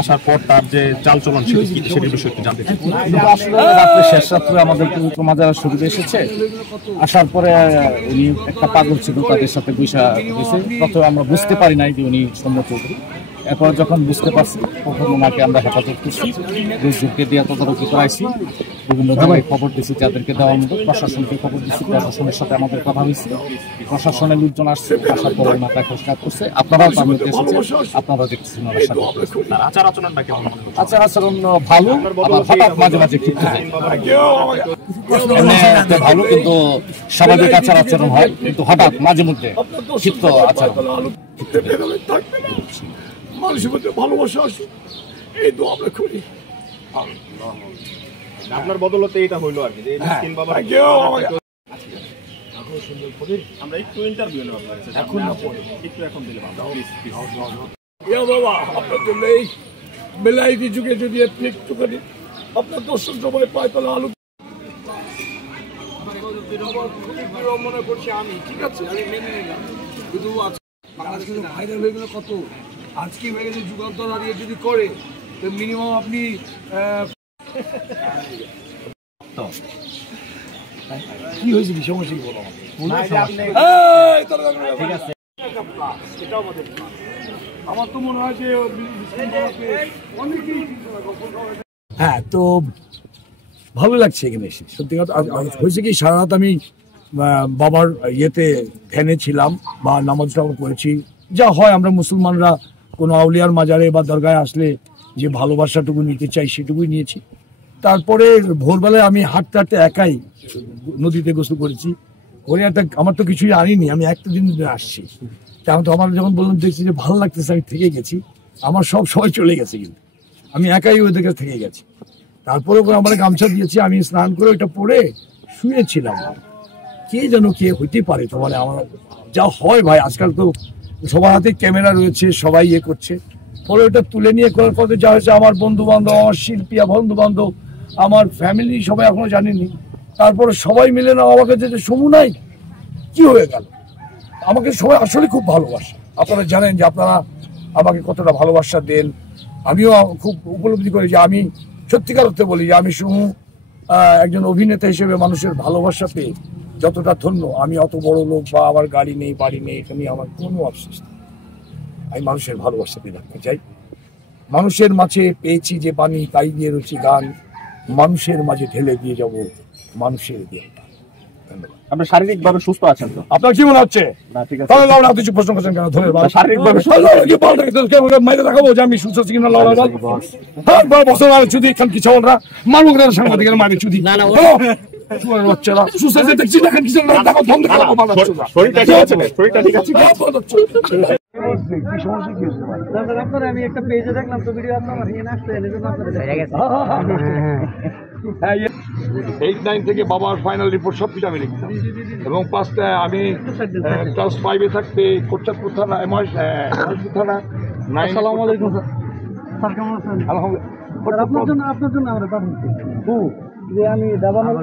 আসার পর তার যে চালচলন সেটির বিষয়ে একটু জানতে চাই। আসলে রাত্রে শেষ রাত্রে আমাদের মাজার সুবিধা এসেছে। আসার পরে উনি একটা পাগল ছিল, তাদের সাথে বৈশা গেছে। প্রথমে আমরা বুঝতে পারি নাই যে উনি সৌম্য চৌধুরী। এরপর যখন বুঝতে পারছি, প্রথম ওনাকে আমরা হেফাজত করছি, দুজনকে দিয়ে তদারকি করাইছি, বিভিন্ন জায়গায় খবর দিচ্ছি, যাদেরকে দেওয়ার মতো প্রশাসনকে খবর দিচ্ছি। প্রশাসনের সাথে আমাদের কথা হয়েছে, প্রশাসনের লোকজন আসছে, আসার পরে ওনাকে খোঁজকাজ করছে। আপনারাও তার মধ্যে এসেছেন, আপনারা দেখতেছেন ওনার সাথে আচার আচরণটা কেমন? আচার আচরণ ভালো, আবার হঠাৎ মাঝে মাঝে ক্ষিপ্ত যায়। ভালো, কিন্তু স্বাভাবিক আচার আচরণ হয়, কিন্তু হঠাৎ মাঝে মধ্যে ক্ষিপ্ত আচরণ। মানুষের মধ্যে ভালোবাসা আসে, এই তো আমরা করি। আপনার বদলতে এটা হইলো আর কি, যে মিসকিন বাবা আমরা একটু ইন্টারভিউ নেব আপনার কাছে। এখন না পরে একটু এখন দিলে ভালো। ইয়া বাবা, আপনার জন্য এই বেলায়েতি যুগে যদি আপনি একটুখানি আপনার দর্শক সবাই পায়, তাহলে আলু মনে করছি আমি, ঠিক আছে, আমি মেনে নিলাম। কিন্তু বাংলাদেশ কিন্তু ভাইরাল হয়ে গেল কত, আজকে হয়ে গেছে যুগান্তর হারিয়ে যদি করে তো মিনিমাম আপনি কি হয়েছে, কি সমস্যা কি বলো আমার তো মনে হয় যে হ্যাঁ, তো ভালো লাগছে এখানে এসে। সত্যি কথা হয়েছে কি, সারা রাত আমি বাবার ইয়েতে ধ্যানে ছিলাম বা নামাজ টামাজ করেছি। যা হয়, আমরা মুসলমানরা কোনো আউলিয়ার মাজারে বা দরগায় আসলে যে ভালোবাসাটুকু নিতে চাই সেটুকুই নিয়েছি। তারপরে ভোরবেলায় আমি হাঁটতে হাঁটতে একাই নদীতে গোসল করেছি। ওই আমার তো কিছুই আনিনি, আমি একটা দিন আসছি। তেমন তো আমার যখন বললাম দেখছি যে ভালো লাগতেছে, আমি থেকে গেছি। আমার সব সময় চলে গেছে, কিন্তু আমি একাই ওদের কাছে থেকে গেছি। তারপরে আমার গামছা দিয়েছি, আমি স্নান করে ওইটা পরে শুয়েছিলাম। কে যেন কে হইতে পারে, তো মানে আমার যা হয় ভাই, আজকাল তো সবার হাতে ক্যামেরা রয়েছে, সবাই ইয়ে করছে। পরে ওটা তুলে নিয়ে করার পরে যা হয়েছে, আমার বন্ধু বান্ধব, আমার শিল্পীয়া বন্ধু বান্ধব, আমার ফ্যামিলি সবাই এখনো জানেনি। তারপরে সবাই মিলে না আমাকে যে সমু নাই কি হয়ে গেল, আমাকে সবাই আসলে খুব ভালোবাসে। আপনারা জানেন যে আপনারা আমাকে কতটা ভালোবাসা দেন। আমিও খুব উপলব্ধি করি যে আমি সত্যিকার অর্থে বলি যে আমি সমু একজন অভিনেতা হিসেবে মানুষের ভালোবাসা পেয়ে যতটা ধন্য। আমি অত বড় লোক বা আমার গাড়ি নেই, বাড়ি নেই, এটা নিয়ে আমার কোনো আফসোস নেই। আমি মানুষের ভালোবাসা পেয়ে রাখতে চাই। মানুষের মাঝে পেয়েছি যে পানি, তাই দিয়ে রয়েছি গান। মানুষের মাঝে ঢেলে দিয়ে যাব মানুষের দিয়ে। আপনি শারীরিকভাবে সুস্থ আছেন তো? আপনার কি মনে হচ্ছে? না, ঠিক আছে। তাহলে আপনি কিছু প্রশ্ন করছেন কেন? ধরে শারীরিকভাবে মাইরে দেখাবো যে আমি সুস্থ আছি কিনা। হ্যাঁ, বছর আর চুদি খান কিছু না মারবো কেন সাংবাদিকের মারে চুদি। না না, বাচ্চারা সুস্থ আছে দেখছি, দেখেন কিছু না, দেখো বন্ধ করবো। শরীরটা ঠিক আছে? শরীরটা ঠিক আছে? আমি একটা পেজে দেখলাম তো ভিডিও, আপনার 8-9 থেকে বাবার ফাইনাল রিপোর্ট সব কিছু আমি লিখতাম। এবং 5টায় আমি ক্লাস 5-এ থাকতে কোটচাঁদপুর থানা, মহেশপুর থানা। আসসালামু আলাইকুম স্যার, কেমন আছেন? আলহামদুলিল্লাহ। আপনার জন্য আমরা পাঠাচ্ছি যে আমি দাবানল